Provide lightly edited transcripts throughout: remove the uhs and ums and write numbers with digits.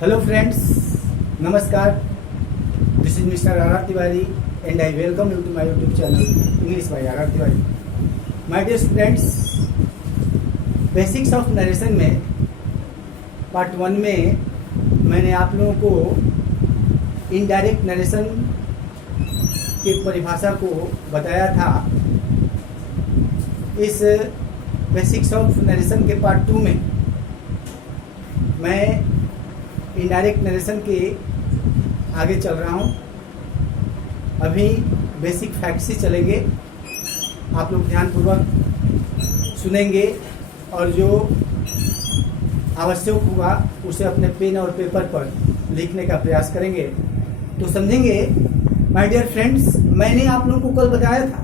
Hello friends, Namaskar. This is Mr. R.R. Tiwari and I welcome you to my YouTube channel English by R.R. Tiwari. My dear students, basics of narration में part 1 में मैंने आप लोगों को indirect narration की परिभाषा को बताया था। इस बेसिक्स ऑफ नरेशन के पार्ट 2 में मैं इनडायरेक्ट नरेशन के आगे चल रहा हूँ। अभी बेसिक फैक्ट से चलेंगे, आप लोग ध्यानपूर्वक सुनेंगे और जो आवश्यक होगा उसे अपने पेन और पेपर पर लिखने का प्रयास करेंगे तो समझेंगे। माय डियर फ्रेंड्स, मैंने आप लोगों को कल बताया था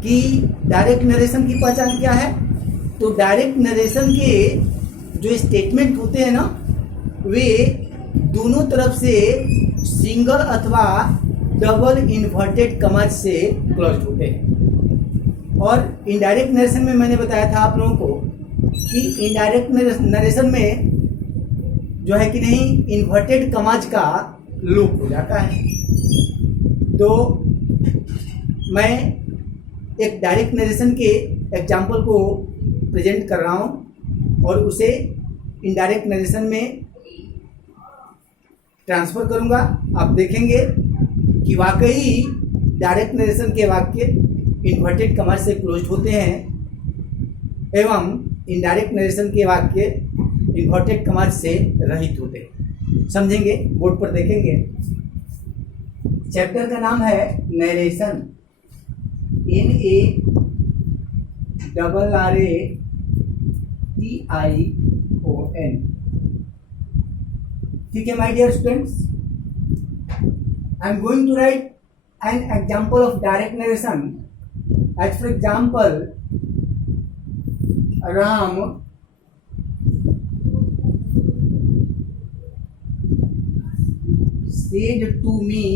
कि डायरेक्ट नरेशन की पहचान क्या है। तो डायरेक्ट नरेशन के जो स्टेटमेंट होते हैं ना, वे दोनों तरफ से सिंगल अथवा डबल इन्वर्टेड कमाज से क्लोज्ड होते हैं। और इनडायरेक्ट नरेशन में मैंने बताया था आप लोगों को कि इनडायरेक्ट नरेशन में जो है कि नहीं, इन्वर्टेड कमाज का लूप हो जाता है। तो मैं एक डायरेक्ट नरेशन के एग्जाम्पल को प्रेजेंट कर रहा हूं और उसे इनडायरेक्ट नरेशन में ट्रांसफर करूंगा। आप देखेंगे कि वाकई डायरेक्ट नरेशन के वाक्य इन्वर्टेड कमाज से क्लोज्ड होते हैं एवं इनडायरेक्ट नरेशन के वाक्य इन्वर्टेड कमाज से रहित होते हैं। समझेंगे, बोर्ड पर देखेंगे। चैप्टर का नाम है नरेशन, NARRATION। ठीक है my dear students, I am going to write an example of direct narration. As for example, Ram said to me,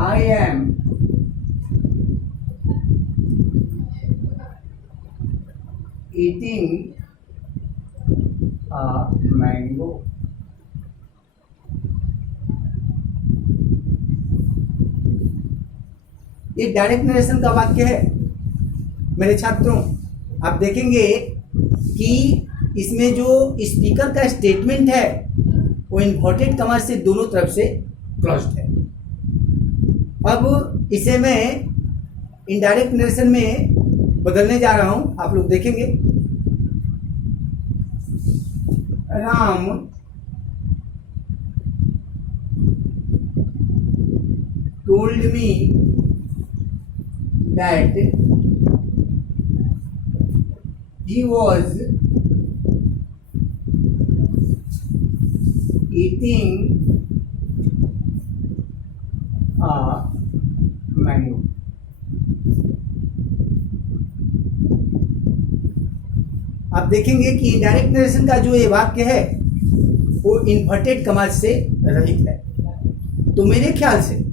I am eating a mango. ये डायरेक्ट नरेशन का वाक्य है मेरे छात्रों। आप देखेंगे कि इसमें जो स्पीकर का स्टेटमेंट है वो इन्वर्टेड कमाज से दोनों तरफ से क्लोज्ड है। अब इसे मैं इनडायरेक्ट नरेशन में बदलने जा रहा हूं, आप लोग देखेंगे। Ram told me that he was eating a mango. आप देखेंगे कि इनडायरेक्ट नरेशन का जो ये वाक्य है वो इन्वर्टेड कमाज से रहित है। तो मेरे ख्याल से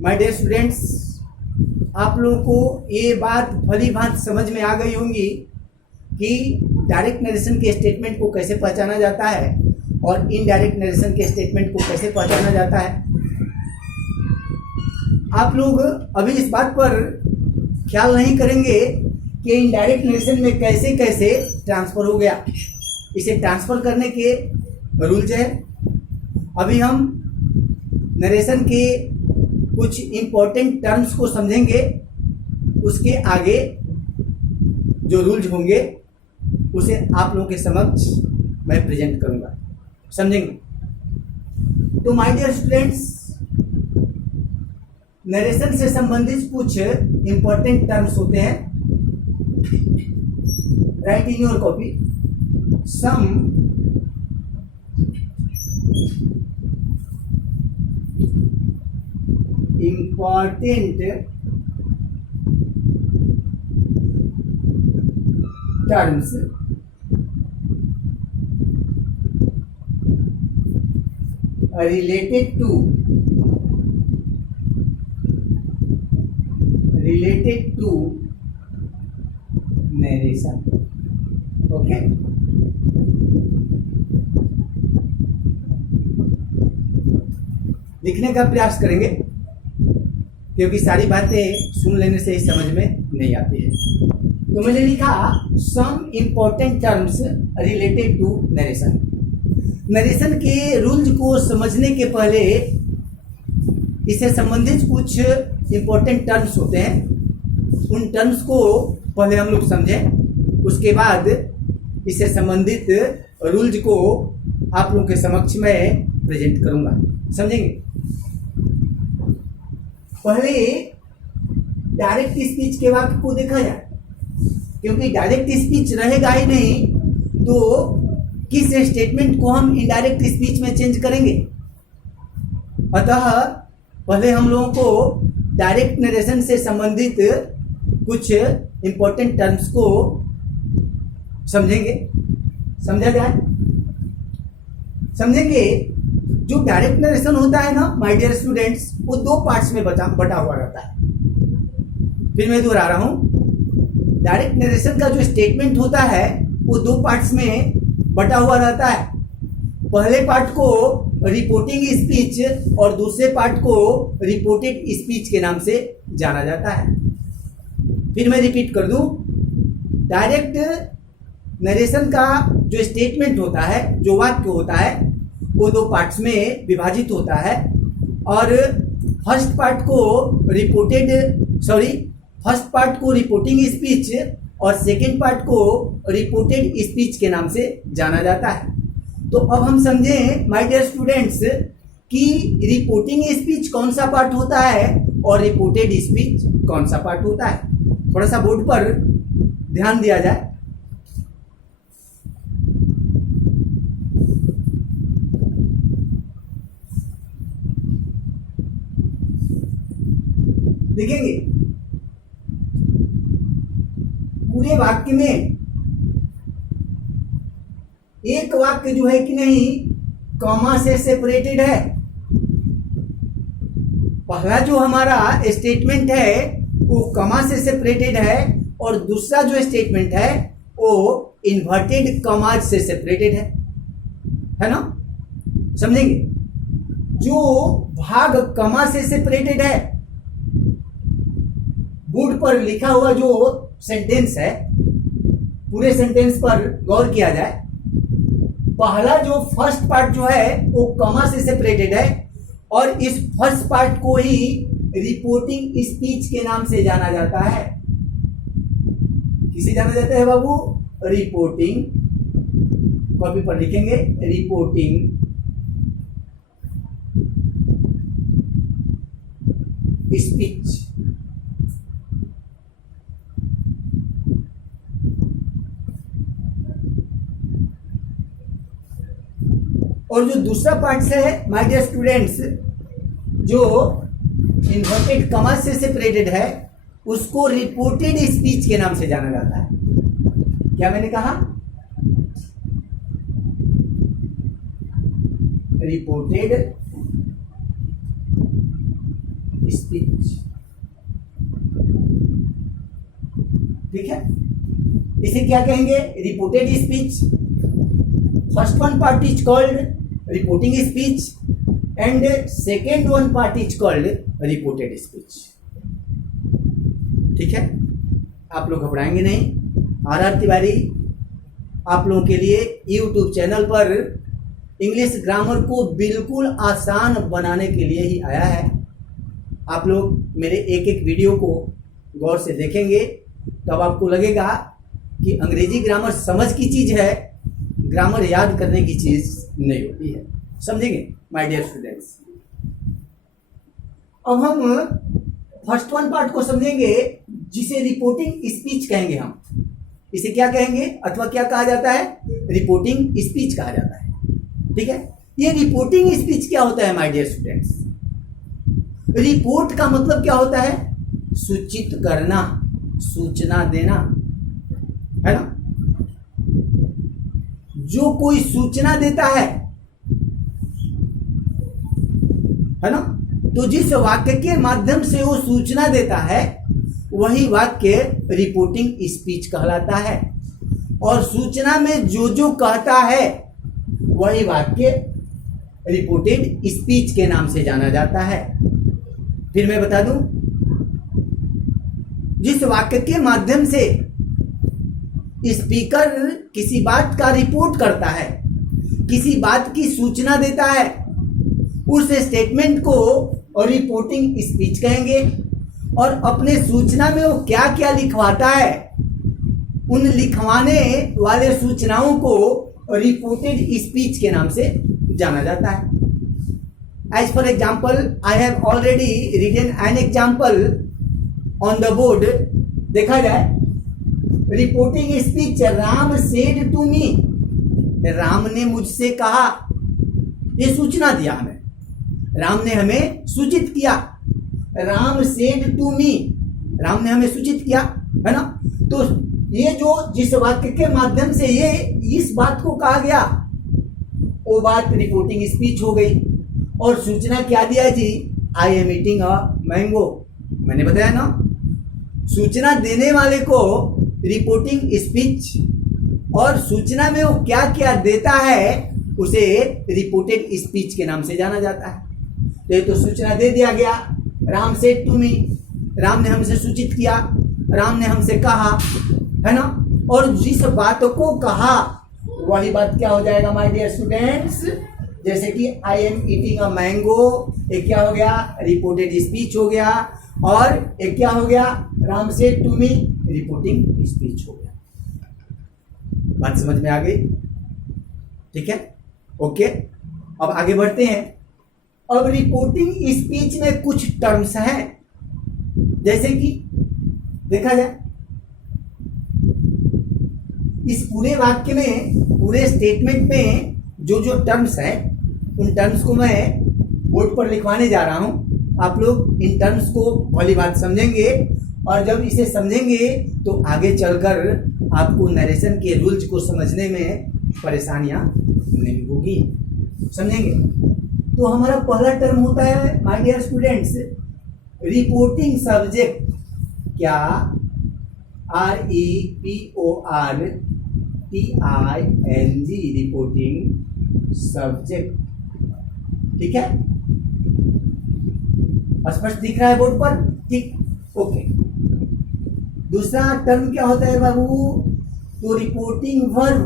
माय डियर स्टूडेंट्स, आप लोगों को ये बात भली भांत समझ में आ गई होंगी कि डायरेक्ट नरेशन के स्टेटमेंट को कैसे पहचाना जाता है और इनडायरेक्ट नरेशन के स्टेटमेंट को कैसे पहचाना जाता है। आप लोग अभी इस बात पर ख्याल नहीं करेंगे कि इनडायरेक्ट नरेशन में कैसे कैसे ट्रांसफर हो गया। इसे ट्रांसफर करने के रूल्स है। अभी हम नरेशन के कुछ इंपॉर्टेंट टर्म्स को समझेंगे, उसके आगे जो रूल्स होंगे उसे आप लोगों के समक्ष मैं प्रेजेंट करूंगा। समझेंगे। तो माय डियर स्टूडेंट्स, नरेशन से संबंधित कुछ इंपॉर्टेंट टर्म्स होते हैं। Write in your copy some important terms related to narration. Okay, लिखने का प्रयास करेंगे क्योंकि सारी बातें सुन लेने से ही समझ में नहीं आती है। तो मैंने लिखा some important terms related to narration. Narration के रूल्स को समझने के पहले इससे संबंधित कुछ इंपॉर्टेंट टर्म्स होते हैं, उन टर्म्स को पहले हम लोग समझें, उसके बाद इससे संबंधित रूल्स को आप लोगों के समक्ष में प्रेजेंट करूंगा। समझेंगे? पहले डायरेक्ट स्पीच के वाक्य को देखा जाए, क्योंकि डायरेक्ट स्पीच रहेगा ही नहीं तो किस स्टेटमेंट को हम इनडायरेक्ट स्पीच में चेंज करेंगे। अतः पहले हम लोगों को डायरेक्ट नरेशन से संबंधित कुछ इंपॉर्टेंट टर्म्स को समझेंगे। समझा जाए? समझेंगे। जो डायरेक्ट नरेशन होता है ना माय डियर स्टूडेंट्स, वो दो पार्ट्स में बटा हुआ रहता है। फिर मैं दोहरा रहा हूं, डायरेक्ट नरेशन का जो स्टेटमेंट होता है वो दो पार्ट्स में बटा हुआ रहता है। पहले पार्ट को रिपोर्टिंग स्पीच और दूसरे पार्ट को रिपोर्टेड स्पीच के नाम से जाना जाता है। फिर मैं रिपीट कर दूं, डायरेक्ट नरेशन का जो स्टेटमेंट होता है, जो वाक्य होता है, वो दो पार्ट्स में विभाजित होता है। और फर्स्ट पार्ट को रिपोर्टिंग स्पीच और सेकेंड पार्ट को रिपोर्टेड स्पीच के नाम से जाना जाता है। तो अब हम समझें माय डियर स्टूडेंट्स कि रिपोर्टिंग स्पीच कौन सा पार्ट होता है और रिपोर्टेड स्पीच कौन सा पार्ट होता है। थोड़ा सा बोर्ड पर ध्यान दिया जाए। देखेंगे पूरे वाक्य में एक वाक्य जो है कि नहीं कॉमा से सेपरेटेड है। पहला जो हमारा स्टेटमेंट है वो कॉमा से सेपरेटेड है और दूसरा जो स्टेटमेंट है वो इन्वर्टेड कॉमाज से सेपरेटेड है ना? समझेंगे? जो भाग कॉमा से सेपरेटेड है, बोर्ड पर लिखा हुआ जो सेंटेंस है, पूरे सेंटेंस पर गौर किया जाए। पहला जो फर्स्ट पार्ट जो है वो कॉमा से सेपरेटेड है और इस फर्स्ट पार्ट को ही रिपोर्टिंग स्पीच के नाम से जाना जाता है। किसे जाना जाता है बाबू? रिपोर्टिंग। कॉपी पर लिखेंगे रिपोर्टिंग स्पीच। और जो दूसरा पार्ट है माय डियर स्टूडेंट्स, जो इन्वर्टेड कॉमा से सेपरेटेड है, उसको रिपोर्टेड स्पीच के नाम से जाना जाता है। क्या मैंने कहा? Reported speech. ठीक है, इसे क्या कहेंगे? Reported speech. First one part is called reporting speech and second one part is called reported speech. ठीक है, आप लोग घबराएंगे नहीं। आर तिवारी आप लोगों के लिए यूट्यूब चैनल पर इंग्लिश ग्रामर को बिल्कुल आसान बनाने के लिए ही आया है। आप लोग मेरे एक एक वीडियो को गौर से देखेंगे तब आपको लगेगा कि अंग्रेजी ग्रामर समझ की चीज है, ग्रामर याद करने की चीज नहीं होती है। समझेंगे माय डियर स्टूडेंट्स? अब हम फर्स्ट वन पार्ट को समझेंगे जिसे रिपोर्टिंग स्पीच कहेंगे। हम इसे क्या कहेंगे अथवा क्या कहा जाता है? रिपोर्टिंग स्पीच कहा जाता है। ठीक है, ये रिपोर्टिंग स्पीच क्या होता है माय डियर स्टूडेंट्स? रिपोर्ट का मतलब क्या होता है? सूचित करना, सूचना देना, है ना? जो कोई सूचना देता है ना, तो जिस वाक्य के माध्यम से वो सूचना देता है वही वाक्य रिपोर्टिंग स्पीच कहलाता है। और सूचना में जो जो कहता है वही वाक्य रिपोर्टेड स्पीच के नाम से जाना जाता है। फिर मैं बता दूं, जिस वाक्य के माध्यम से स्पीकर किसी बात का रिपोर्ट करता है, किसी बात की सूचना देता है, उस स्टेटमेंट को रिपोर्टिंग स्पीच कहेंगे। और अपने सूचना में वो क्या क्या लिखवाता है, उन लिखवाने वाले सूचनाओं को रिपोर्टेड स्पीच के नाम से जाना जाता है। As for example, I have already written an example on the board. देखा जाए, reporting speech, Ram said to me, Ram ने मुझसे कहा, ये सूचना दिया हमें, राम ने हमें सूचित किया। Ram said to me, Ram ने हमें सूचित किया, है ना। तो ये जो जिस वाक्य के माध्यम से ये इस बात को कहा गया, वो बात रिपोर्टिंग स्पीच हो गई। और सूचना क्या दिया जी, I am eating a mango, मैंने बताया ना। सूचना देने वाले को रिपोर्टिंग स्पीच, और सूचना में वो क्या क्या देता है उसे रिपोर्टेड स्पीच के नाम से जाना जाता है। तो सूचना दे दिया गया, Ram said to me, Ram ने हमसे सूचित किया, राम ने हमसे कहा, है ना। और जिस बात को कहा वही बात क्या हो जाएगा माय डियर स्टूडेंट्स, जैसे कि आई एम ईटिंग अ मैंगो, एक क्या हो गया, रिपोर्टेड स्पीच हो गया। और एक क्या हो गया, Ram said to me, reporting speech हो गया। बात समझ में आ गई? ठीक है, ओके। अब आगे बढ़ते हैं। अब रिपोर्टिंग स्पीच में कुछ टर्म्स हैं, जैसे कि देखा जाए इस पूरे वाक्य में, पूरे स्टेटमेंट में जो जो टर्म्स हैं, उन टर्म्स को मैं बोर्ड पर लिखवाने जा रहा हूं। आप लोग इन टर्म्स को भली बात समझेंगे, और जब इसे समझेंगे तो आगे चलकर आपको नरेशन के रूल्स को समझने में परेशानियां नहीं होगी, समझेंगे। तो हमारा पहला टर्म होता है my dear students, reporting subject. क्या? REPORTING, reporting subject. ठीक है, स्पष्ट दिख रहा है बोर्ड पर? ठीक, ओके। दूसरा टर्म क्या होता है बाबू? तो रिपोर्टिंग वर्ब।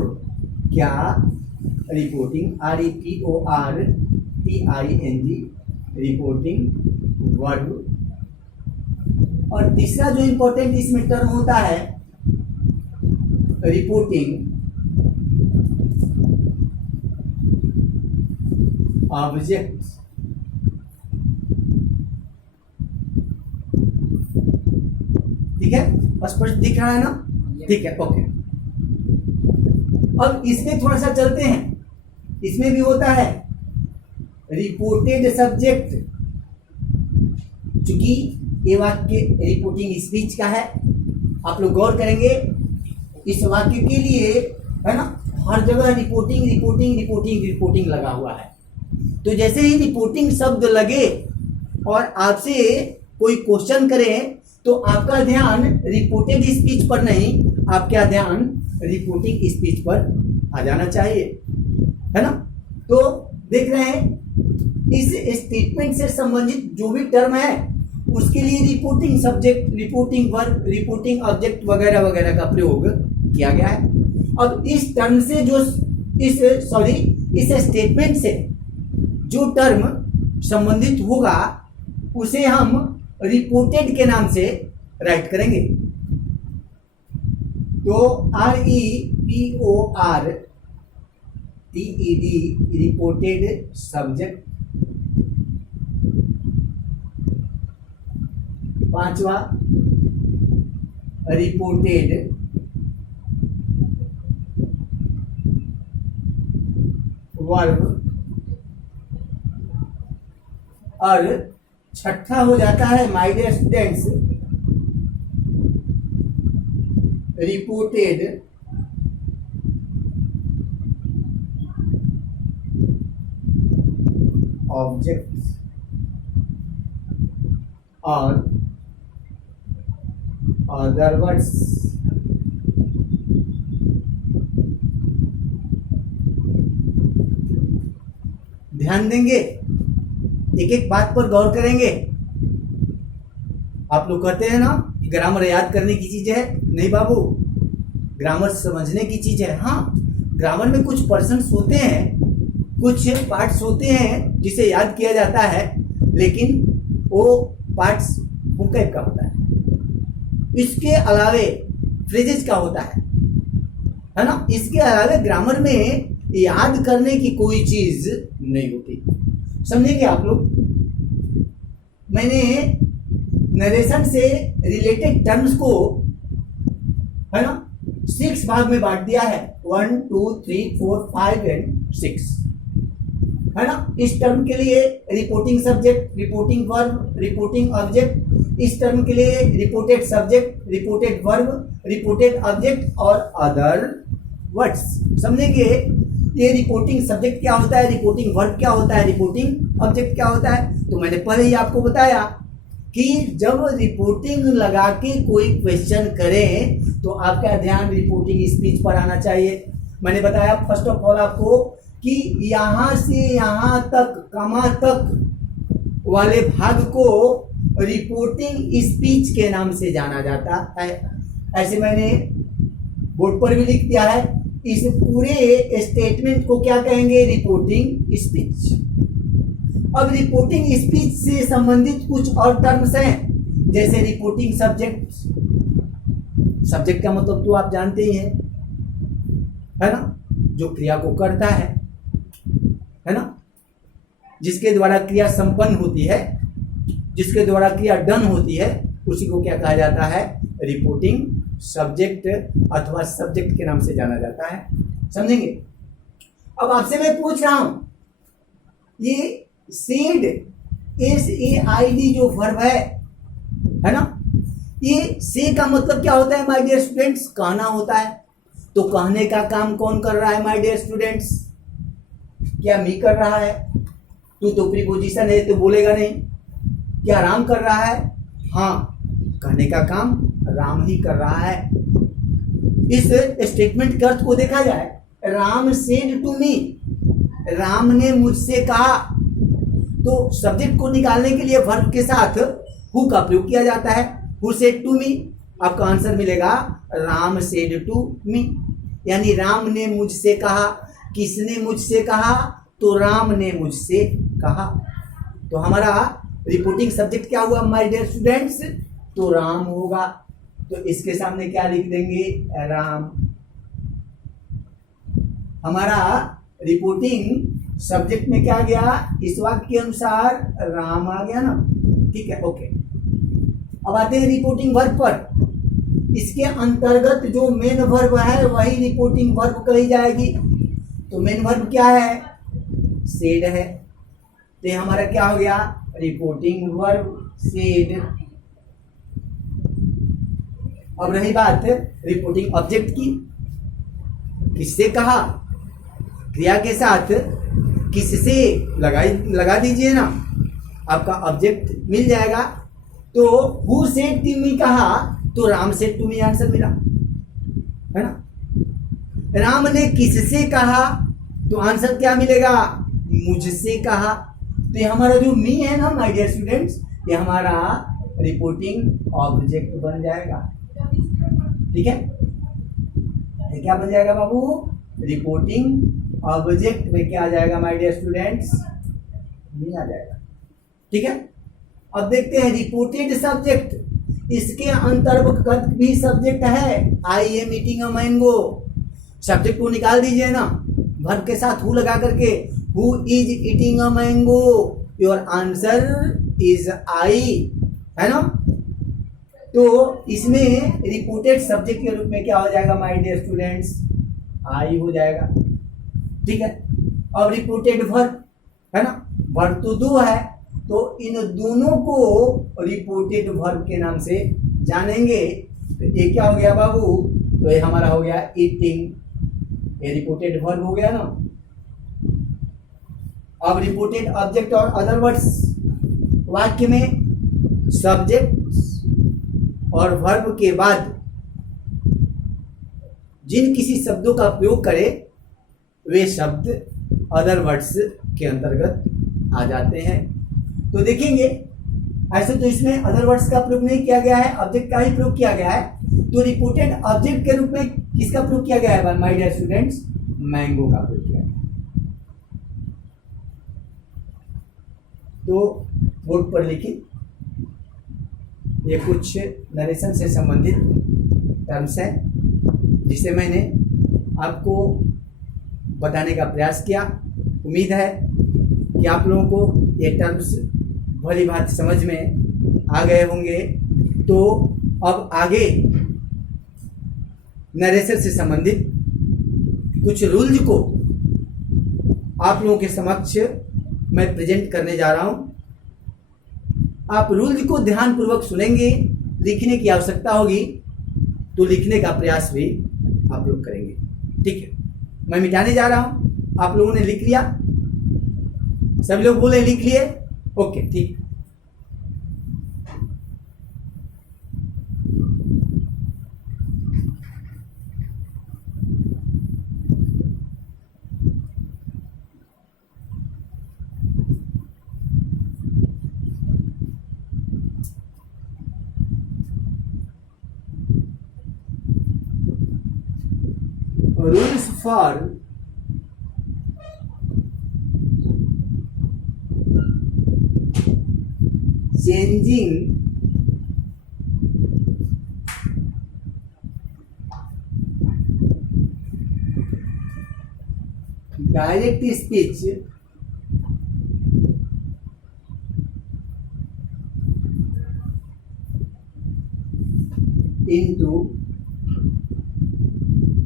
क्या? Reporting, REPORTING, reporting verb. और तीसरा जो इंपॉर्टेंट इसमें टर्म होता है, रिपोर्टिंग ऑब्जेक्ट। ठीक है, स्पष्ट दिख रहा है ना? ठीक है, ओके। अब इसमें थोड़ा सा चलते हैं। इसमें भी होता है रिपोर्टेड सब्जेक्ट। चूंकि ये वाक्य रिपोर्टिंग स्पीच का है, आप लोग गौर करेंगे इस वाक्य के लिए, है ना, हर जगह रिपोर्टिंग रिपोर्टिंग रिपोर्टिंग रिपोर्टिंग लगा हुआ है। तो जैसे ही रिपोर्टिंग शब्द लगे और आपसे कोई क्वेश्चन करें, तो आपका ध्यान रिपोर्टेड स्पीच पर नहीं, आपका ध्यान रिपोर्टिंग स्पीच पर आ जाना चाहिए, है ना। तो देख रहे हैं, इस स्टेटमेंट से संबंधित जो भी टर्म है उसके लिए reporting subject, reporting verb, reporting object वगैरह वगैरह का प्रयोग किया गया है। अब इस टर्म से जो इस स्टेटमेंट से जो टर्म संबंधित होगा उसे हम रिपोर्टेड के नाम से राइट करेंगे। तो REPORTED, रिपोर्टेड सब्जेक्ट। पांचवा रिपोर्टेड वर्ब। और छठा हो जाता है my dear students, reported object. और अदर वर्ड्स। ध्यान देंगे, एक एक बात पर गौर करेंगे। आप लोग कहते हैं ना कि ग्रामर याद करने की चीज है, नहीं बाबू, ग्रामर समझने की चीज है। हाँ, ग्रामर में कुछ पर्सन्स होते हैं, कुछ पार्ट्स होते हैं जिसे याद किया जाता है, लेकिन वो पार्ट्स वोकैब का होता है, इसके अलावे फ्रेजेज का होता है ना। इसके अलावे ग्रामर में याद करने की कोई चीज नहीं होती, समझेंगे आप लोग। मैंने नरेशन से रिलेटेड टर्म्स को, है ना, 6 भाग में बांट दिया है, 1 2 3 4 5 एंड 6, है ना। इस टर्म के लिए reporting subject, reporting verb, reporting object. इस टर्म के लिए reported subject, reported verb, reported object और अदर वर्ड्स। समझेंगे ये रिपोर्टिंग सब्जेक्ट क्या होता है, रिपोर्टिंग वर्ब क्या होता है, रिपोर्टिंग ऑब्जेक्ट क्या होता है। तो मैंने पहले ही आपको बताया कि जब रिपोर्टिंग लगा के कोई क्वेश्चन करें तो आपका ध्यान रिपोर्टिंग स्पीच पर आना चाहिए। मैंने बताया फर्स्ट ऑफ ऑल आपको कि यहां से यहां तक, कमा तक वाले भाग को रिपोर्टिंग स्पीच के नाम से जाना जाता है। ऐसे मैंने बोर्ड पर भी लिख दिया है। इस पूरे स्टेटमेंट को क्या कहेंगे, रिपोर्टिंग स्पीच। अब रिपोर्टिंग स्पीच से संबंधित कुछ और टर्म्स हैं, जैसे रिपोर्टिंग सब्जेक्ट। सब्जेक्ट का मतलब तो आप जानते ही हैं, है ना, जो क्रिया को करता है ना, जिसके द्वारा क्रिया संपन्न होती है, जिसके द्वारा क्रिया डन होती है, उसी को क्या कहा जाता है, रिपोर्टिंग सब्जेक्ट अथवा सब्जेक्ट के नाम से जाना जाता है। समझेंगे। अब आपसे मैं पूछ रहा हूं, ये सेड, SAID जो वर्ब है ना, ये से का मतलब क्या होता है माय डियर स्टूडेंट्स, कहना होता है। तो कहने का काम कौन कर रहा है माय डियर स्टूडेंट्स, क्या मी कर रहा है। तू तो प्रीपोजिशन है तो बोलेगा नहीं। क्या राम कर रहा है, हाँ, कहने का काम राम ही कर रहा है। इस स्टेटमेंट के अर्थ को देखा जाए, Ram said to me, Ram ने मुझसे कहा। तो सब्जेक्ट को निकालने के लिए वर्ब के साथ हु का प्रयोग किया जाता है। हु सेड टू मी, आपका आंसर मिलेगा राम सेड टू मी, यानी राम ने मुझसे कहा। किसने मुझसे कहा, तो राम ने मुझसे कहा। तो हमारा रिपोर्टिंग सब्जेक्ट क्या हुआ माय डियर स्टूडेंट्स, तो राम होगा। तो इसके सामने क्या लिख देंगे, राम। हमारा रिपोर्टिंग सब्जेक्ट में क्या गया, इस वाक्य के अनुसार राम आ गया ना, ठीक है, ओके। अब आते हैं रिपोर्टिंग वर्ब पर। इसके अंतर्गत जो मेन वर्ब है वही रिपोर्टिंग वर्ब कही जाएगी। तो मेन वर्ब क्या है, सेड है, तो ये हमारा क्या हो गया, रिपोर्टिंग वर्ब सेड। अब रही बात रिपोर्टिंग ऑब्जेक्ट की, किससे कहा, क्रिया के साथ किससे लगा दीजिए ना, आपका ऑब्जेक्ट मिल जाएगा। तो हु सेड टू मी कहा, तो Ram said to me answer मिला, है ना। राम ने किससे कहा, तो आंसर क्या मिलेगा, मुझसे कहा। तो ये हमारा जो मी है ना माय डियर स्टूडेंट्स, ये हमारा रिपोर्टिंग ऑब्जेक्ट बन जाएगा, ठीक है। ये क्या बन जाएगा बाबू, रिपोर्टिंग ऑब्जेक्ट में क्या आ जाएगा माय डियर स्टूडेंट्स, मी आ जाएगा, ठीक है। अब देखते हैं रिपोर्टेड सब्जेक्ट, इसके अंतर्गत भी सब्जेक्ट है। आई am eating a mango, subject को निकाल दीजिए ना, वर्ब के साथ हु लगा करके, who is eating a mango, your answer is I, है ना। तो इसमें रिपोर्टेड सब्जेक्ट के रूप में क्या हो जाएगा माय डियर स्टूडेंट्स, आई हो जाएगा, ठीक है। अब रिपोर्टेड वर्ब है ना, वर्ब तो दो है, तो इन दोनों को रिपोर्टेड वर्ब के नाम से जानेंगे। तो ये क्या हो गया बाबू, तो ये हमारा हो गया ईटिंग, ये रिपोर्टेड वर्ब हो गया ना। अब रिपोर्टेड ऑब्जेक्ट और अदर वर्ड्स, वाक्य में सब्जेक्ट और वर्ब के बाद जिन किसी शब्दों का प्रयोग करे वे शब्द अदर वर्ड्स के अंतर्गत आ जाते हैं। तो देखेंगे ऐसे तो इसमें अदर वर्ड्स का प्रयोग नहीं किया गया है, ऑब्जेक्ट का ही प्रयोग किया गया है। तो रिपोर्टेड ऑब्जेक्ट के रूप में किसका प्रयोग किया गया है माय डियर स्टूडेंट्स? मैंगो का प्रयोग किया गया। तो बोर्ड पर लिखित ये कुछ नरेशन से संबंधित टर्म्स हैं जिसे मैंने आपको बताने का प्रयास किया। उम्मीद है कि आप लोगों को ये टर्म्स भली भांति समझ में आ गए होंगे। तो अब आगे नरेशन से संबंधित कुछ रूल्स को आप लोगों के समक्ष मैं प्रेजेंट करने जा रहा हूं। आप रूल्स को ध्यानपूर्वक सुनेंगे, लिखने की आवश्यकता होगी तो लिखने का प्रयास भी आप लोग करेंगे। ठीक है, मैं मिटाने जा रहा हूं। आप लोगों ने लिख लिया? सभी लोग बोले लिख लिए? ओके, ठीक। Rules for changing direct speech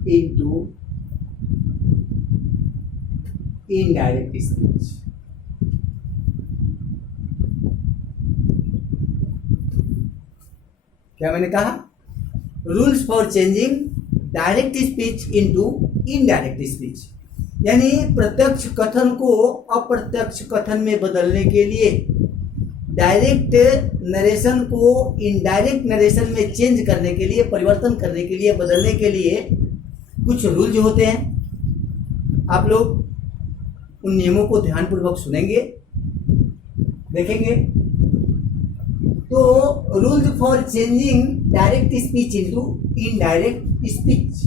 into indirect speech। क्या मैंने कहा? Rules for changing direct speech into indirect speech, यानी प्रत्यक्ष कथन को अप्रत्यक्ष कथन में बदलने के लिए, डायरेक्ट नरेशन को इनडायरेक्ट नरेशन में चेंज करने के लिए, परिवर्तन करने के लिए, बदलने के लिए कुछ रूल्स होते हैं। आप लोग उन नियमों को ध्यानपूर्वक सुनेंगे, देखेंगे। तो rules for changing direct speech into indirect speech.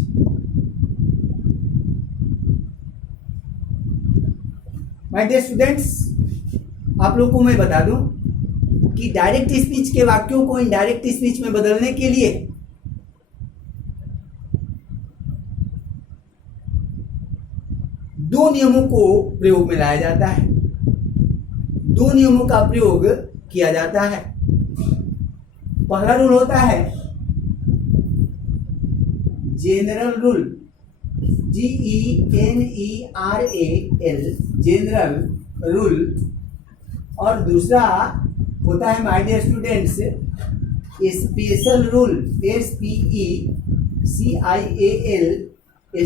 My dear students, आप लोगों को मैं बता दूं कि डायरेक्ट स्पीच के वाक्यों को इनडायरेक्ट स्पीच में बदलने के लिए दो नियमों को प्रयोग में लाया जाता है। दो नियमों का प्रयोग किया जाता है। पहला रूल होता है general rule, GENERAL, general rule. और दूसरा होता है my dear students special rule, SPECIAL,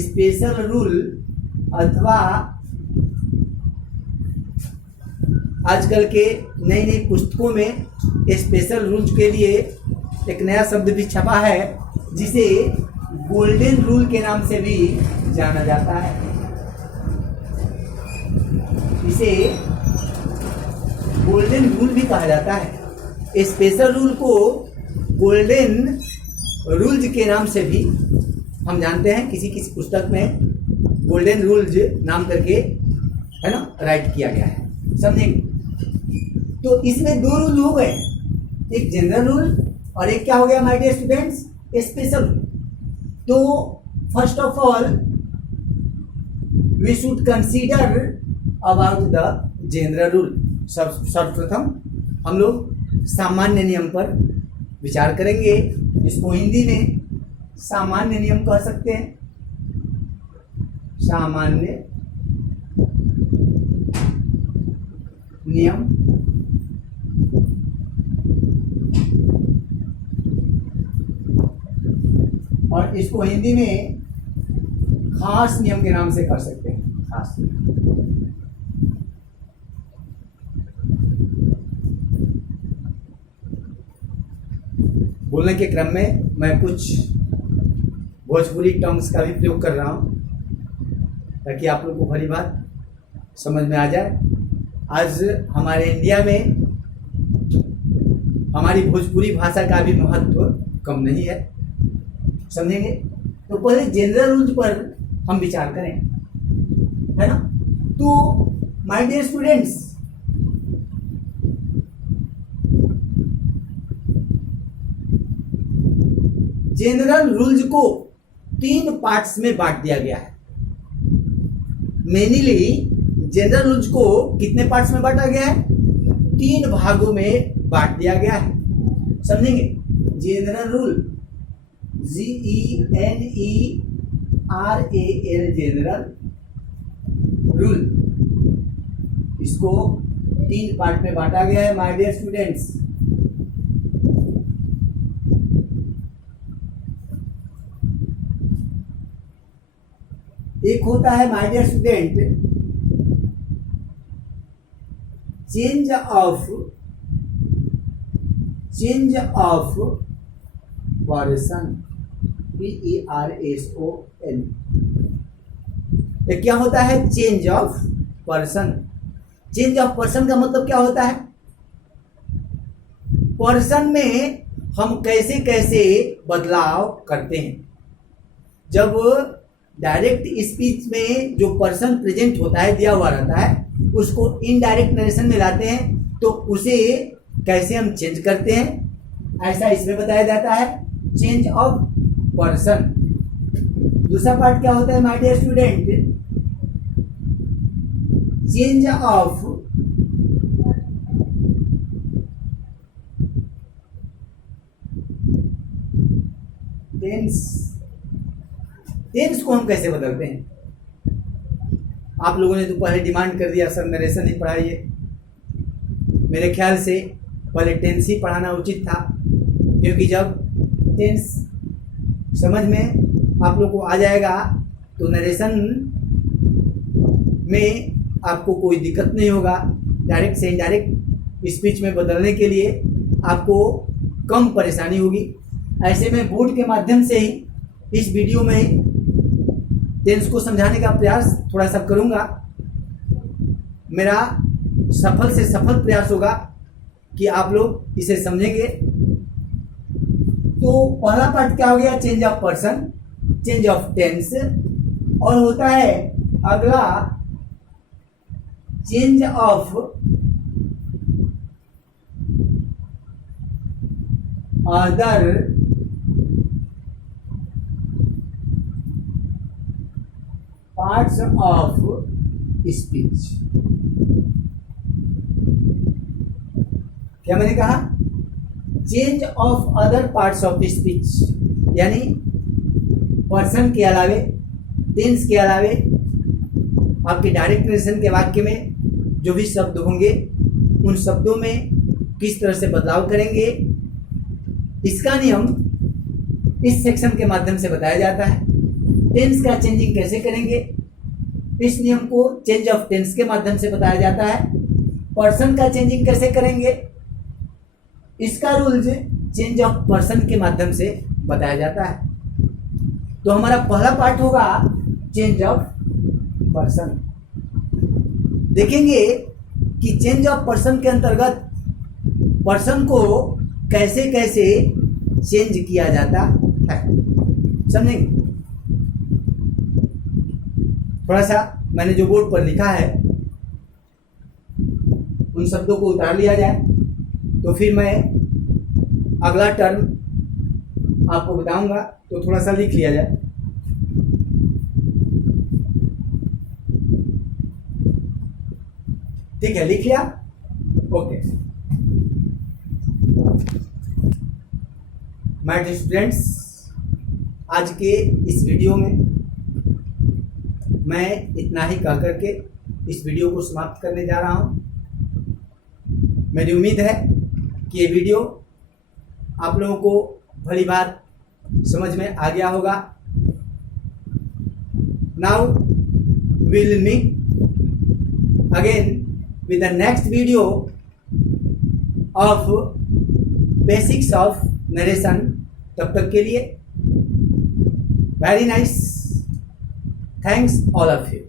special rule. अथवा आजकल के नई नई पुस्तकों में स्पेशल रूल्स के लिए एक नया शब्द भी छपा है जिसे गोल्डन रूल के नाम से भी जाना जाता है। इसे गोल्डन रूल भी कहा जाता है। स्पेशल रूल को गोल्डन रूल्स के नाम से भी हम जानते हैं। किसी किसी पुस्तक में गोल्डन रूल्स नाम करके है ना राइट किया गया है, समझेंगे। तो इसमें दो रूल हो गए, एक जनरल रूल और एक क्या हो गया my dear students? Special rule. तो first of all we should consider about the general rule. सर्वप्रथम हम लोग सामान्य नियम पर विचार करेंगे। इसको हिंदी में सामान्य नियम कह सकते हैं। सामान्य नियम और इसको हिंदी में खास नियम के नाम से कर सकते हैं। खास नियम। बोलने के क्रम में मैं कुछ भोजपुरी टर्म्स का भी प्रयोग कर रहा हूँ ताकि आप लोग को भली बात समझ में आ जाए। आज हमारे इंडिया में हमारी भोजपुरी भाषा का भी महत्व कम नहीं है, समझेंगे। तो पहले जनरल रूल्स पर हम विचार करें, है ना। तो my dear students, general rules को 3 पार्ट्स में बांट दिया गया है। मेनली जनरल रूल्स को कितने पार्ट्स में बांटा गया है? 3 भागों में बांट दिया गया है, समझेंगे। General rule, GENERAL, general rule, इसको 3 पार्ट में बांटा गया है माय डियर स्टूडेंट्स। एक होता है my dear student change of person, PERSON। क्या होता है? Change of person. Change of person का मतलब क्या होता है? पर्सन में हम कैसे कैसे बदलाव करते हैं। जब डायरेक्ट स्पीच में जो पर्सन प्रेजेंट होता है, दिया हुआ रहता है, उसको इनडायरेक्ट नरेशन में लाते हैं तो उसे कैसे हम चेंज करते हैं, ऐसा इसमें बताया जाता है, चेंज ऑफ पर्सन। दूसरा पार्ट क्या होता है my dear student? Change of tense. Tense को हम कैसे बदलते हैं? आप लोगों ने तो पहले डिमांड कर दिया सर नरेशन ही पढ़ाइए। मेरे ख्याल से पहले टेंस ही पढ़ाना उचित था, क्योंकि जब टेंस समझ में आप लोग को आ जाएगा तो नरेशन में आपको कोई दिक्कत नहीं होगा। डायरेक्ट से इनडायरेक्ट स्पीच में बदलने के लिए आपको कम परेशानी होगी। ऐसे में बोर्ड के माध्यम से ही इस वीडियो में टेंस को समझाने का प्रयास थोड़ा सा करूंगा। मेरा सफल से सफल प्रयास होगा कि आप लोग इसे समझेंगे। तो पहला पार्ट क्या हो गया? Change of person, change of tense. और होता है अगला change of other parts of speech. क्या मैंने कहा? Change of other parts of speech, यानी पर्सन के अलावे, टेंस के अलावे आपके डायरेक्ट नरेशन के वाक्य में जो भी शब्द होंगे उन शब्दों में किस तरह से बदलाव करेंगे, इसका नियम इस सेक्शन के माध्यम से बताया जाता है। टेंस का चेंजिंग कैसे करेंगे, इस नियम को चेंज ऑफ टेंस के माध्यम से बताया जाता है। पर्सन का चेंजिंग कैसे करेंगे, इसका रूल्स चेंज ऑफ पर्सन के माध्यम से बताया जाता है। तो हमारा पहला पार्ट होगा चेंज ऑफ पर्सन। देखेंगे कि चेंज ऑफ पर्सन के अंतर्गत पर्सन को कैसे कैसे चेंज किया जाता है, समझेंगे। थोड़ा सा मैंने जो बोर्ड पर लिखा है उन शब्दों को उतार लिया जाए, तो फिर मैं अगला टर्म आपको बताऊंगा, तो थोड़ा सा लिख लिया जाए। ठीक है, लिख लिया? ओके। माय डियर स्टूडेंट्स, आज के इस वीडियो में मैं इतना ही कह करके इस वीडियो को समाप्त करने जा रहा हूं। मेरी उम्मीद है कि ये वीडियो आप लोगों को भली बात समझ में आ गया होगा। Now will meet again with the next video of basics of narration. तब तक के लिए very nice, thanks all of you.